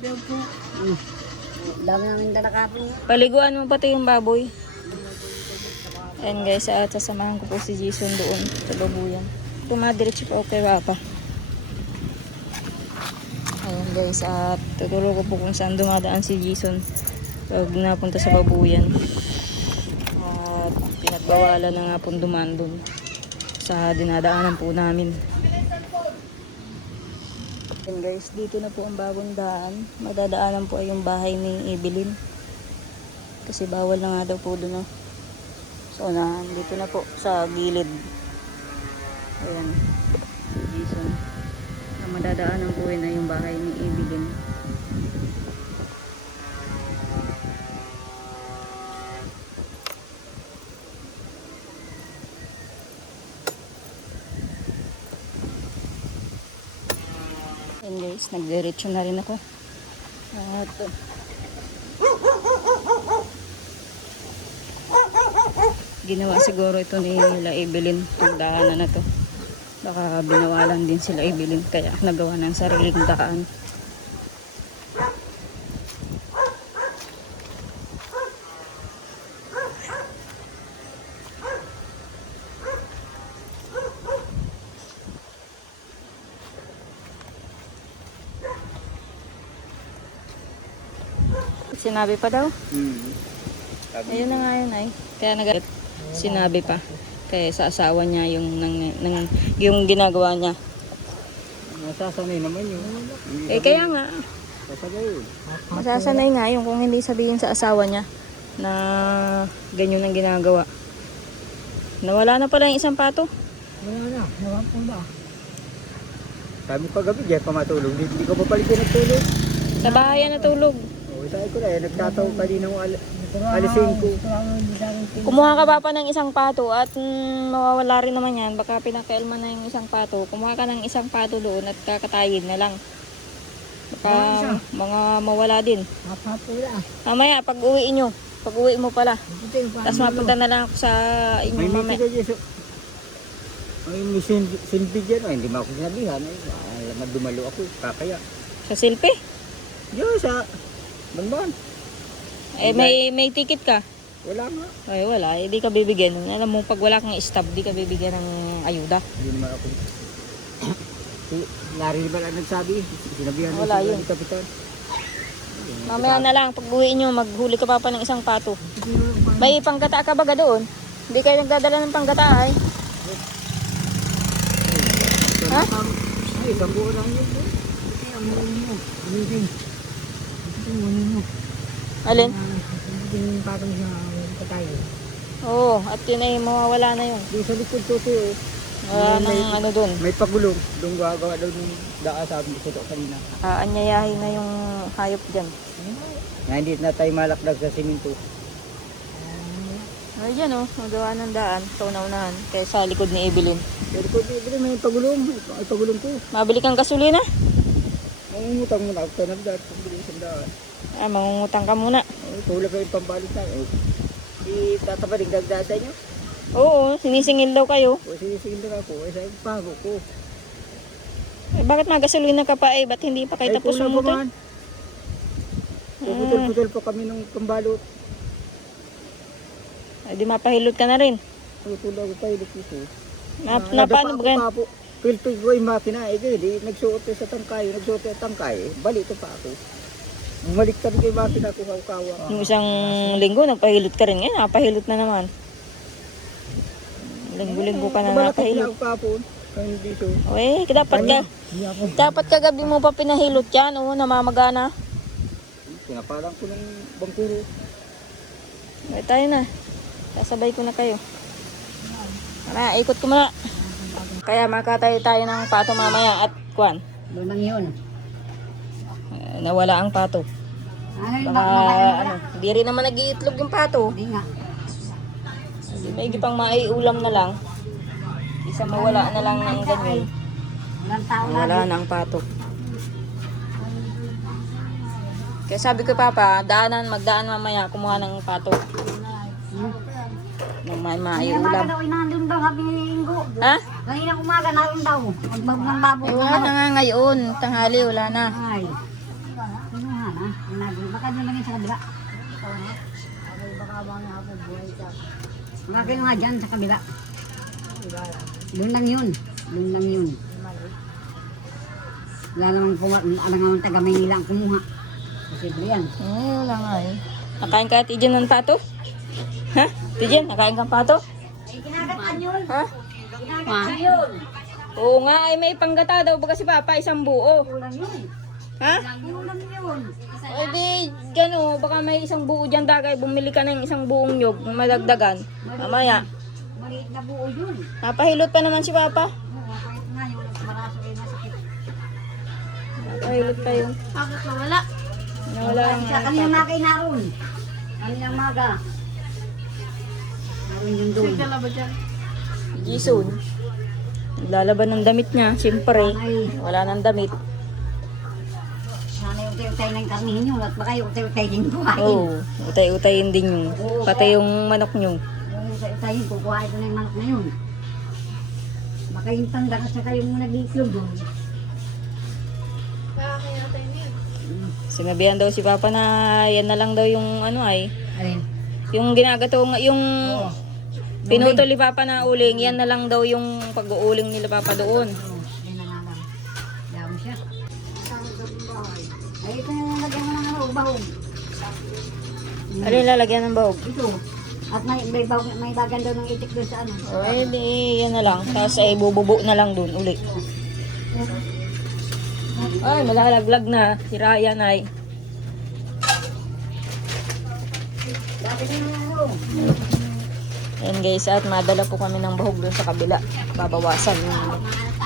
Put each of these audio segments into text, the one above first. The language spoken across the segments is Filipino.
daw po. Dami namin dalakapin. Paliguan mo pati yung baboy. Ayan guys, at sasamahan ko po si Jason doon sa babuyan. Tumadiretso po okay Papa. Ayan guys, at tuturo ko po kung saan dumadaan si Jason pag napunta sa babuyan. At pinagbawalan na nga po dumaan doon sa dinadaanan po namin. Ayan guys, dito na po ang bagong daan. Madadaanan po ay yung bahay ni Evelyn. Kasi bawal na nga daw po doon. So, dito na po sa gilid. Ayan. Jason. Ang madadaanan po yun ay yung bahay ni Evelyn. Ayan guys, nagdiretso na rin ako. At ginawa siguro ito ni nila Evelyn ang daanan na to. Baka binawalan din sila Evelyn kaya nagawa ng sariling daan. Sinabi pa daw? Ayun na nga yun ay. Kaya sinabi pa. Kaya sa asawa niya yung ginagawa niya. Masasanay naman yun. Kaya nga. Masasanay. Masasanay nga yung kung hindi sabihin sa asawa niya na ganyan ang ginagawa. Nawala na pala yung isang pato. Wala na, nawang po ba? Sabi pa gabi, diyan pa matulog. Hindi ko pa palit yung nagtulog. Sa bahay na natulog. Sabi ko na nagtataw kaninang alisin ko. Kumuha ka pa ng isang pato at mawawala rin naman yan. Baka pinakailman na yung isang pato. Kumuha ka ng isang pato doon at kakatayin na lang. Baka mga mawala din. Mamaya, pag uwi nyo. Pag uwi mo pala. Tapos mapunta na lang ako sa inyo mamaya. May sinpig yan. Hindi mo ako sinabihan. Alam na dumalo ako. Kakaya. Sa silpi? Diyan sa Banban. May ticket ka? Wala nga. Ay, wala. Hindi ka bibigyan. Alam mo, pag wala kang stop, di ka bibigyan ng ayuda. Hindi naman ako. Lari ba lang nagsabi? Sinabihan wala yun. Ni Kapitan. Mamaya na lang, pag uwi nyo, maghuli ka pa ng isang pato. May panggata ka baga doon? Hindi kayo nagdadala ng panggata ay? Ha? Ay, isang buo lang yun. Alin? Yung patong sa katayo. Oo, at yun ay mawawala na yun. Di sa likod tuti eh. Wala nang ano doon. May pagulong. Doon gagawa daw ng daan sabi ko ito kanina. Anyayahin na yung hayop dyan. Na hindi na tayo malakdag sa siminto. Ay, dyan oh, magawa ng daan. Ito naunahan. Kaya sa likod ni Evelyn. Sa likod ni Evelyn may pagulong. May pagulong ko. Mabili kang gasolina? Mangungutang muna ako sa nagdaan. Pagulong sa daan. Mangungutang ka muna. Tulad kayo pambalik na. Di tatapaling dagdaan sa inyo. Oo, sinisingil daw kayo. O sinisingin na ako. Ay sa pago ko. Bakit magasolina ka pa ba't hindi pa kayo tapos kulang umutot? pa man. Puputol-putol pa kami ng pambalot. Ay, di mapahilot ka na rin. Tutulog ako pa ilot ito. Paano ba gan? Pilpil ko yung makina. Di nagsuot sa tangkay. Nagsuot sa tangkay. Balito pa ako. Bumalik kami kay makina ko kawa. Yung isang linggo, nagpahilot ka rin. Ngayon, napahilot na naman. Linggo-linggo ka na napahilot. Malaki na ako kapon. Dito. Uy, dapat kagabi mo pa pinahilot yan. Oo, namamagana. Pinaparang ko ng bangkuro. Uy, tayo na. Sasabay ko na kayo. Tara, ikot ko muna. Kaya makatayo tayo ng pato mamaya at kwan. Doon yun. Nawala ang pato. Ay, Baka ano, hindi rin naman nag-iitlog yung pato. Hindi nga. May pang maiulam na lang. Isa mawala na lang ng ganyan. Walang tao na. Wala na ang pato. Kaya sabi ko Papa, magdaan mamaya, kumuha ng pato. Nang may Kanina maiulam. daw, inandun daw, sabi ni Ingo. Ha? Kanina umaga, naroon daw. Magbabang babo. Ay, wala na nga ngayon. Tanghali, wala na. Ay. kinuha na. Baka doon lang yun sa kabila. Baka bang ako buhay ka. Baka kinuha dyan sa kabila. Doon lang yun. Doon lang yun. Wala naman naman taga Maynila ang kumuha. Posible yan. Wala nga eh. Nakain ka Tijan ng pato? Ha? Tijan, nakain kang pato? Ay, kinagatan yun. Ha? Kinagatan yun. Oo nga, ay may panggata daw ba si Papa, isang buo. Kulang yun. Ha? Kulang yun. O di, gano, baka may isang buo dyan dagay, bumili ka ng isang buong nyog, madagdagan. Mamaya, Maliit na buo yun. napahilot pa naman si Papa. Oo, kahit nga yung baraso ay masakit. Napahilot pa yun. Bakit nawala? Nawala ang Sa kanilang mga kay naroon. Kanilang maga. Naroon yung doon. Sigla ba dyan? Jason. Naglalaban ng damit niya, siyempre. Ay, Wala nang damit. sana yung utay-utay ng karnihin yun at baka yung utay-utay din kuhain. Oo, utay-utayin din yung, pati yung manok nyo. Yung utay-utay yun, kukuhain ko na yung manok na yun. Baka yung tanda at saka yung nag-iiklog doon. Kaya kaya tayo niyan. Sinabihan daw si Papa na yan na lang daw yung ano ay, Alin? yung ginagato, yung Oo. pinutol ni Papa na uling, yan na lang daw yung pag-uuling nila Papa doon. Oo, yun na lang. Dami siya. Ay, ito yung lagyan mo ng ano, bahog. Ano yung lalagyan ng bahog? Ito. At may bagan daw ng itik doon sa ano. O, edi, yan na lang. Tapos ay bububo na lang doon uli. Ay, malalaglag na. Si Ryan ay. Dati din yung ano. Ayan guys, at madala po kami ng bahog doon sa kabila. Babawasan yung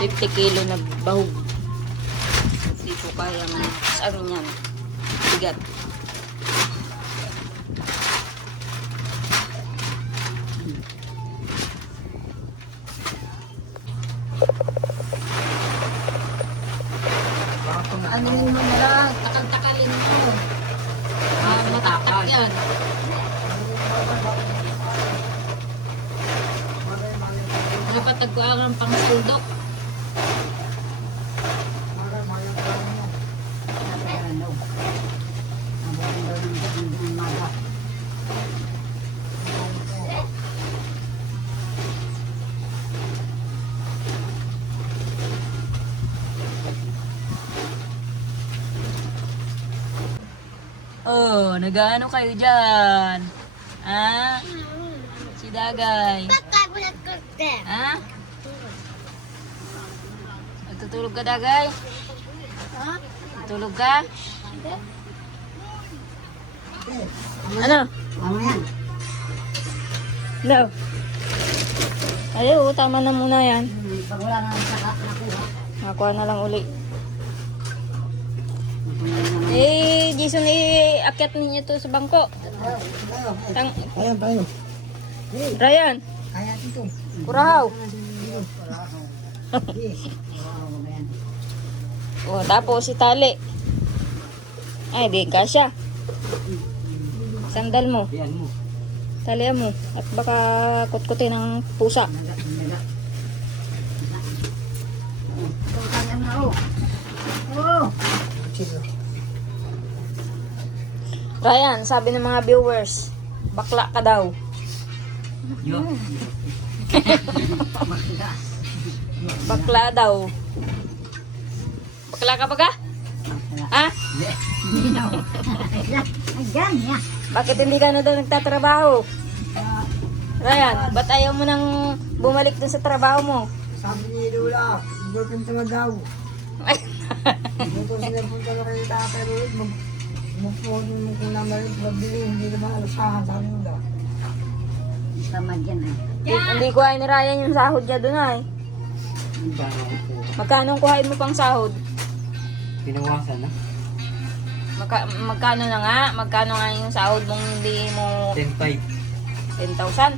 50 kilo na bahog. Hindi po kaya saan yan. Bigat. Ano yun mo na, takal-takalin mo. Mataktak yan. Dapat tagpuan ng pang-suldok. Nabayaran daw. Nabayaran daw ng maga. Oh, nag-ano kayo dyan? Ha? Si Dagay. Ha? Nagtutulog ka, Dagay? Ha? Tutulog ka? Ano? Ano yan? No. Ayaw, tama na muna yan. Pag wala na saka nakuha. Nakuha na lang uli. Eh, Jason, akyat ninyo to sa bangko. Ayan tayo. Ryan, Kaya ito. kurahaw. Ayan. Oh, tapos si tali. Ay, di kasya. Sandal mo. Ayan mo. Talian mo. At baka kutkutin ng pusa. Naga. Ito kaya na oh. Oh. Ryan, sabi ng mga viewers, bakla ka daw. Yo. Bakla daw. Bakla ka ba ka? Ha? Hindi na. Ayan, yan. Bakit hindi ka na daw nagtatrabaho? Ryan, ba't ayaw mo nang bumalik dun sa trabaho mo? Sabi ni Lula, hindi ko tama daw. Hindi ko sila punta na kayo tatay Roy. Magpunin mo kung naman magbili, hindi naman alasahan sa amin daw. Tamad yan eh. Hindi kuhain ni Ryan yung sahod niya dun ay. Magkano ang kuhain mo pang sahod? Pinawasan na? Magkano na nga? Magkano nga yung sahod mong hindi mo 10,500. 10,000?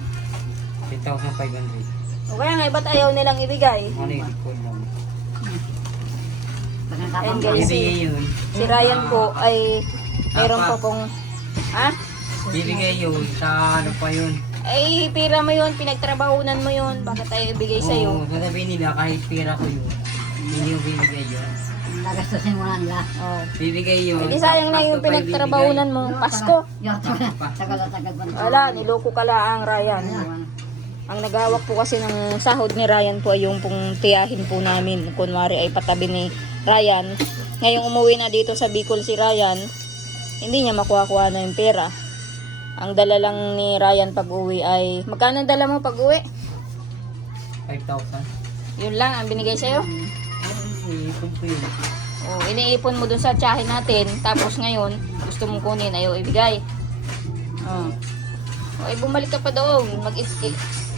10,500. O kaya nga, ba't ayaw nilang ibigay? Ano yung record lang? Ayun guys, Bibigay yun. si Ryan po ay meron po pong... Ha? Bibigay yun sa ano pa yun. Ay, pira mo yun, pinagtrabahunan mo yun. Bakit ayaw ibigay sa'yo? Oo, sasabihin nila kahit pira ko yun. Hindi yung bibigay yun. Gagastusin mo lang nila. Oh. Bibigay yun. Hindi sayang na yung pinagtrabahunan mo. Pasko. Yung tagal pa. Wala, niloko ka lang, Ryan. Ang naghawak po kasi ng sahod ni Ryan po ay yung pong tiyahin po namin. Kunwari ay patabi ni Ryan. Ngayong umuwi na dito sa Bicol si Ryan, hindi niya makuha-kuha na yung pera. Ang dala lang ni Ryan pag uwi ay... Magkano ang dala mo pag uwi? 5,000. Yun lang ang binigay sa'yo. Iipon ko yun. O, iniipon mo dun sa tiyahin natin. Tapos ngayon, gusto mong kunin, ayaw ibigay. O, ay bumalik ka pa doon.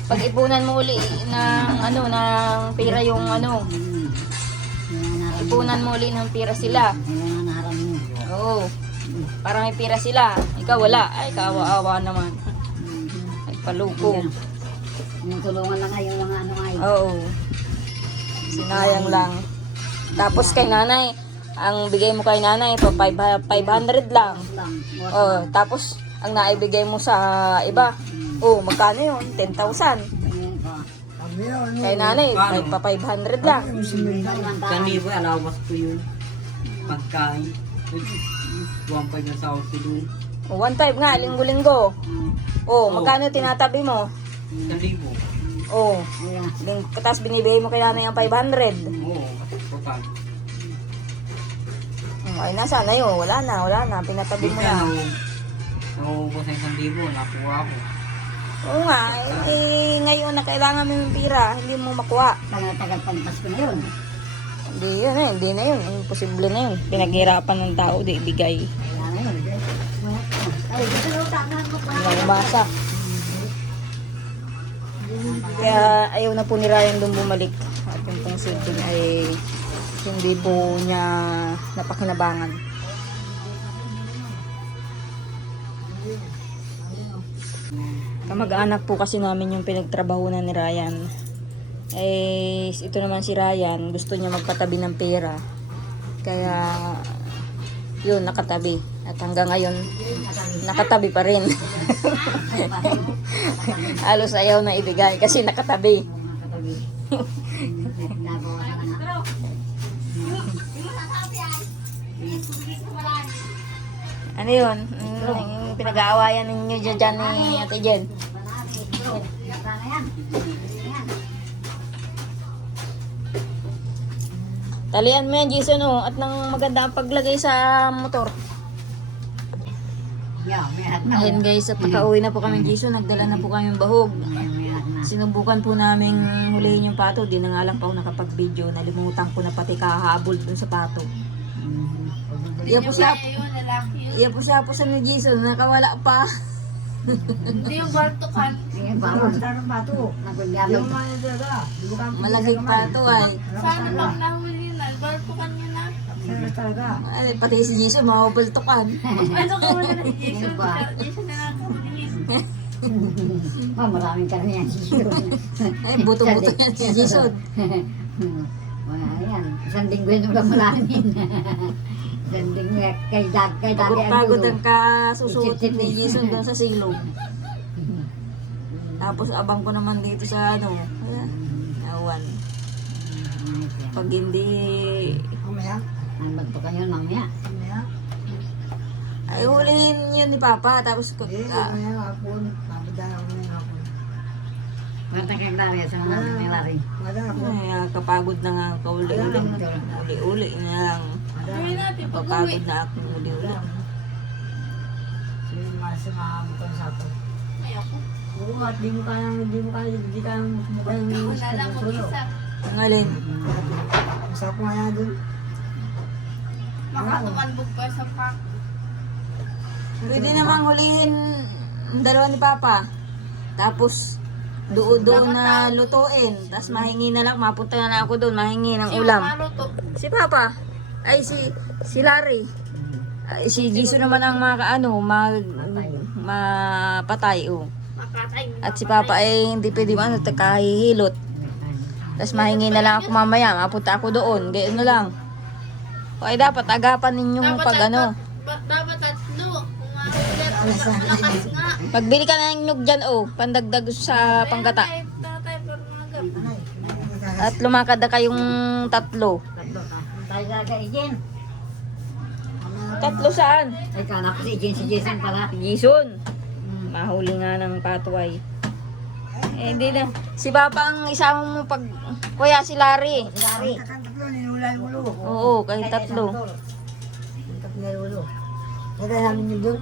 Pag-ipunan mo uli ng pera yung ipunan mo uli ng pera sila. Yung naharap mo. Oo. Para may pera sila. Ikaw wala. Ay, kawa-awa naman. Ay, paluko. Yung tulungan lang kayo mga ngayon. Oo. Sinayang lang. Tapos kay nanay, ang bigay mo kay nanay, 500 lang. Oh, tapos ang naibigay mo sa iba, magkano yun? 10,000. Sabi yun, Kay nanay, 500 lang. 1,000 alawas ko yun. Pagkain. 1,500 na sa ako doon. 1,500 nga, linggo-linggo. Magkano tinatabi mo? 1,000. Tapos binibigay mo kay nanay ang 500. Oo, total. Ay, nasaan na yun? Wala na. Pinatabi mo Minsan, na. nauubos na 1,000, nakuha ko. Oo nga, ngayon na kailangan mo yung pira, hindi mo makuha. Tagal pang Pasko na yun. Hindi na yun. Imposible na yun. Pinaghirapan ng tao, di ibigay. Wala na yun. Ay, gusto mo takahan mo pa. Hindi umasa. Kaya ayaw na po ni Ryan doon bumalik. At yung pong sibling ay hindi po niya napakinabangan. Kamag-anak po kasi namin yung pinagtrabahunan ni Ryan. Ito naman si Ryan, gusto niya magpatabi ng pera. Kaya, yun, nakatabi. At hanggang ngayon, nakatabi pa rin. Halos ayaw na ibigay kasi nakatabi. Ano yun? Yung pinag-aawayan ninyo dyan ni Ate Jen. Talian mo yan, Jason, at nang maganda ang paglagay sa motor. Ayun guys, at nakauwi na po kami, Jason. Nagdala na po kami ng bahog. Sinubukan po namin hulihin yung pato. Di na nga lang pa ako nakapag-video. Nalimutan ko na pati kahabol dun sa pato. Iya po siya po sa ni Jason. Nakawala pa. Hindi yung bartukan. yung mga talaga. Malagig pato ay. Sana lang nahuli na. Bartukan niya na. Sino talaga? Ay, pati si Jason, mawabultukan. Ano ka wala na si Jason? Jason na nakahulihin. Maraming karamihan si Jason. Ay, buto-buto yan si Jason. Wala yan. Isang linggo yun ulang malanin. Isang linggo kay dati Pagod ang kasusuotin ni Jason doon sa silog. Tapos abang ko naman dito sa awan. Pag hindi, Mamaya? ang bagtukan yun mamaya. Mamaya? ay hulihin yun ni Papa. Tapos, Hindi, mamaya hapon. Mabadala ako ngayong hapon. Marta kay Claria, sa mga ni Larry. Wala ako. ay, kapagod na nga kauli-uli. Uli-uli na lang. Gawin natin pag uwi. Kapagod na akong uli-uli. Sige, masamaham ko sa ato. Ayoko. Oo, at di mo kayang mukhang Ako na lang mag-isa. Ang alin. Masarap nga yan dun. Makatumanbog pa sa pack. Pwede namang hulihin ang dalawa ni Papa. Tapos, doon na lutuin. Tapos mahingi na lang. Mapunta na lang ako doon. Mahingi ng ulam. Maruto. Si Papa. Ay, si Larry. Ay, si Jisoo naman ang mapatay. Makatay. At si Papa ay hindi pwede kahihilot. Tapos mahingi na lang ako mamaya. Mapunta ako doon. Gano'n na lang. O ay dapat agapan ninyong pag Dapat tatlo. Kung lakas nga. Pagbili ka ng nyug dyan, pandagdag sa panggata. Tatay, pero mga gab. At lumakad na kayong tatlo. Tayo gaga, Jen. Tatlo saan? Ay, kanak si Jen, si Jason pala. Jason. Hmm. Mahuli nga ng patuay. Eh, hindi na. Si Papa ang isama mo pag... Kuya, si Larry. Si Larry. Ang tatlo, ninula yung ulo. Oo, kahit tatlo. Ang tatlo yung ulo. Kaya namin yung doon.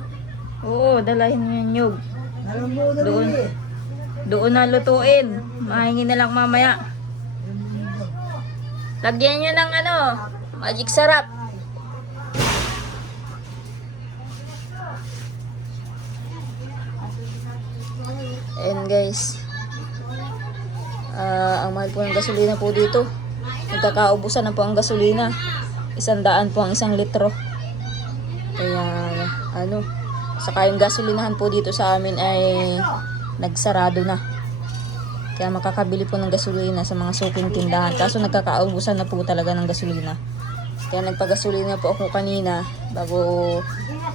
Oo, dalahin mo yung nyug. Alam mo na Doon. rin eh. Doon na lutuin. Mahingi na lang mamaya. Lagyan nyo ng ano, magic sarap. And guys, ang mahal po ng gasolina po dito. Nagkakaubusan na po ang gasolina. 100 po ang 1 litro. Kaya ano, saka yung gasolinahan po dito sa amin ay nagsarado na. Kaya makakabili po ng gasolina sa mga suking tindahan. Kaso nagkakaubusan na po talaga ng gasolina. Kaya nagpagasolina po ako kanina bago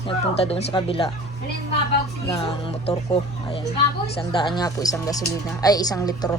nagpunta doon sa kabila ng motor ko. Ayan, 100 nga po isang gasolina. Ay, 1 litro.